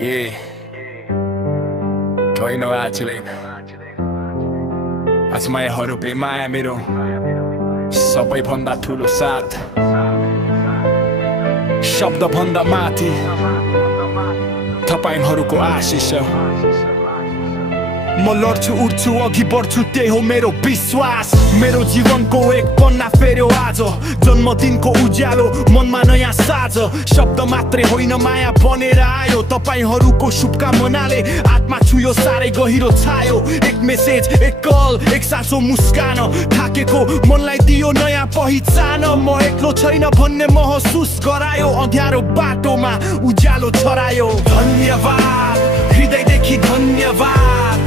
Yeah, going no actually. As my heart be my middle. Subway भन्दा ठुलो साथ शब्द भन्दा माथि तपाईहरुको आशिष म लड्छु उड्छु अघि बढ्छु त्यही हो मेरो विश्वास मेरो जीवनको एक पन्ना फेर्यो आज जन्मदिनको उज्यालो मनमा नयाँ साझ शब्द मात्रै होइन माया बनेर आयो तपाईहरुको शुभकामनाले आत्मा छुयो सारै गहिरो छायो एक मेसेज एक कल एक सासो मुस्कान थाकेको मनलाई दियो नयाँ पहिचान म एक्लो छैन भन्ने महसुस गरायो अँध्यारो बाटोमा उज्यालो छरायो धन्यवाद हृदयदेखि धन्यवाद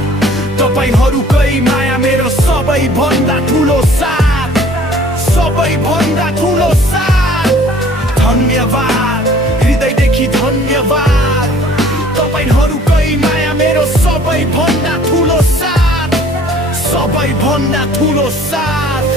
तपाईहरुकै माया मेरो सबैभन्दा ठुलो साथ सबैभन्दा ठुलो साथ धन्यवाद हृदयदेखि धन्यवाद तपाईहरुकै माया मेरो सबैभन्दा ठुलो साथ सबैभन्दा ठुलो साथ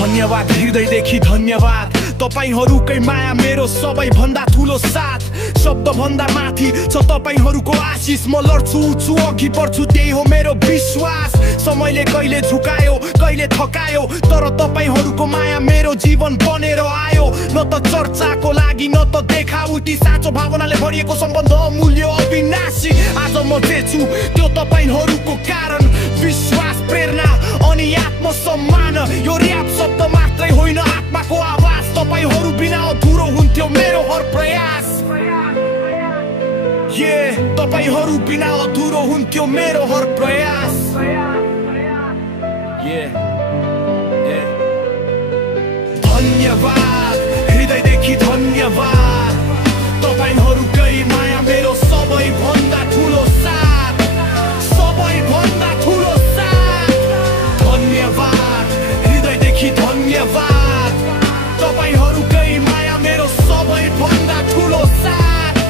धन्यवाद हृदयदेखि धन्यवाद तपाईहरुकै माया मेरो सबैभन्दा ठुलो साथ शब्द भन्दा माथि छ तपाईहरुको आशिष म लड्छु उड्छु अघि बढ्छु त्यही हो मेरो विश्वास समयले कहिले झुकायो कहिले थकायो तर तपाईहरुको माया मेरो जीवन बनेर आयो न त चर्चाको लागि न त देखाउटी साँचो भावनाले भरिएको सम्बन्ध अमूल्य अविनाशी आज म जे छु त्यो तपाईहरुको कारण विश्वास प्रेरणा अनि आत्मसम्मान यो र्याप शब्द मात्रै होइन आत्माको आवाज तपाईहरु बिना अधुरो हुन्थ्यो मेरो हर प्रयास तपाईहरु बिना अधुरो हुन्थ्यो मेरो हर प्रयास धन्यवाद हृदयदेखि धन्यवाद तपाईहरुकै माया मेरो सबैभन्दा ठुलो साथ सबैभन्दा ठुलो साथ धन्यवाद हृदयदेखि धन्यवाद तपाईहरुकै माया मेरो सबैभन्दा ठुलो साथ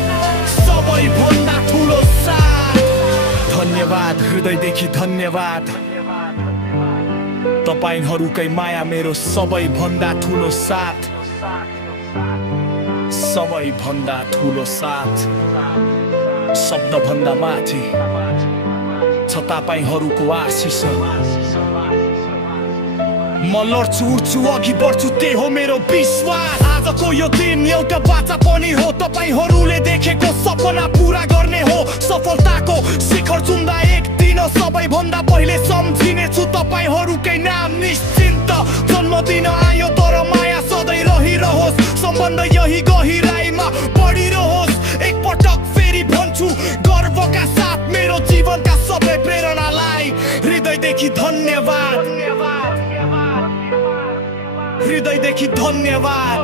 सबैभन्दा ठुलो साथ धन्यवाद हृदयदेखि धन्यवाद तपाईहरुकै माया मेरो सबैभन्दा ठुलो साथ सबैभन्दा ठुलो साथ शब्द भन्दा माथि छ तपाईहरुको आशिष म लड्छु उड्छु अघि बढ्छु त्यही हो मेरो विश्वास आजको यो दिन एउटा बाचा पनि हो तपाईहरुले देखेको सपना पूरा गर्ने हो सफलताको शिखर चुम्दा एक दिन सबैभन्दा पहिले सम्झिने छु तपाईहरुकै नाम निश्चिन्त जन्मदिन आयो तर माया सधैँ रहिरहोस् सम्बन्ध यही गहिराईमा बढिरहोस् एकपटक फेरि भन्छु गर्वका साथ मेरो जीवनका सबै प्रेरणालाई हृदयदेखि धन्यवाद हृदयदेखि धन्यवाद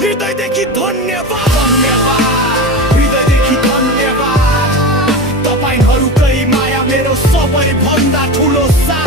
हृदयदेखि धन्यवाद हृदयदेखि धन्यवाद तपाईहरुकै माया मेरो सबैभन्दा ठुलो साथ